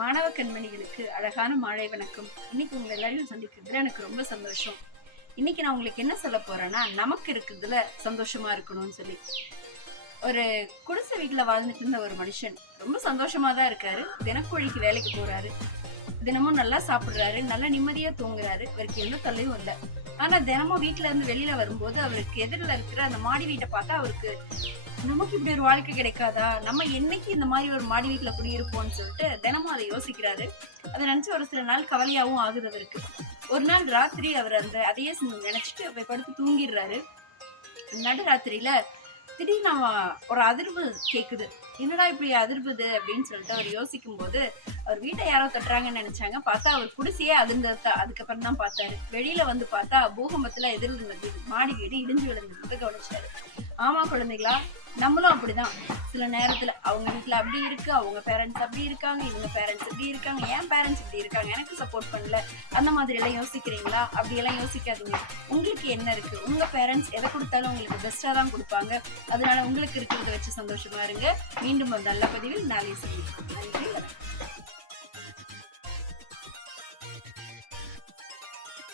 மாணவ கண்மணிகளுக்கு அழகான மாலை வணக்கம். இன்னைக்கு உங்களை எல்லாரையும் சந்திக்கிறதுல எனக்கு ரொம்ப சந்தோஷம். இன்னைக்கு நான் உங்களுக்கு என்ன சொல்ல போறேன்னா, நமக்கு இருக்கிறதுல சந்தோஷமா இருக்கணும்னு சொல்லி. ஒரு குடிசை வீட்டுல வாழ்ந்துட்டு இருந்த ஒரு மனுஷன் ரொம்ப சந்தோஷமா தான் இருக்காரு. தினக்கூலிக்கு வேலைக்கு போறாரு, தினமும் நல்லா சாப்பிடுறாரு, நல்லா நிம்மதியா தூங்குறாரு, அவருக்கு எந்த தொல்லையும் இல்லை. ஆனா தினமும் வீட்டுல இருந்து வெளியில வரும்போது அவருக்கு எதிரில இருக்கிற அந்த மாடி வீட்டை பார்த்தா அவருக்கு நமக்கு இப்படி ஒரு வாழ்க்கை கிடைக்காதா, நம்ம என்னைக்கு இந்த மாதிரி ஒரு மாடி வீட்டுல குடியிருப்போம்னு சொல்லிட்டு தினமும் அதை யோசிக்கிறாரு. அதை நினைச்சு ஒரு சில நாள் கவலையாவும் ஆகுது அவருக்கு. ஒரு நாள் ராத்திரி அவர் அதையே நினைச்சிட்டு போய் படுத்து தூங்கிடுறாரு. நடு ராத்திரியில திடீர்னு ஒரு அதிர்வு கேக்குது. என்னடா இப்படி அதிர்வுது அப்படின்னு சொல்லிட்டு அவர் யோசிக்கும் போது அவர் வீட்டை யாரோ தட்டுறாங்கன்னு நினைச்சாங்க. பார்த்தா அவர் குடிசையே அதிர்ந்ததா அதுக்கப்புறம் தான் பார்த்தாரு. வெளியில வந்து பார்த்தா பூகம்பத்துல எதிர்ந்து மாடி வீடு இடிஞ்சு விழுந்தது கவனிச்சாரு. ஆமா குழந்தைகளா, நம்மளும் அப்படிதான். சில நேரத்துல அவங்க வீட்டுல அப்படி இருக்கு, அவங்க பேரண்ட்ஸ் அப்படி இருக்காங்க, இவங்க பேரண்ட்ஸ் இப்படி இருக்காங்க, என் பேரண்ட்ஸ் இப்படி இருக்காங்க, எனக்கு சப்போர்ட் பண்ணல, அந்த மாதிரி எல்லாம் யோசிக்கிறீங்களா? அப்படி எல்லாம் யோசிக்காதீங்க. உங்களுக்கு என்ன இருக்கு? உங்க பேரண்ட்ஸ் எதை கொடுத்தாலும் உங்களுக்கு பெஸ்டா தான் கொடுப்பாங்க. அதனால உங்களுக்கு இருக்கிறத வச்சு சந்தோஷமா இருங்க. மீண்டும் ஒரு நல்ல பதிவில் நாளை சந்திப்போம். நன்றி.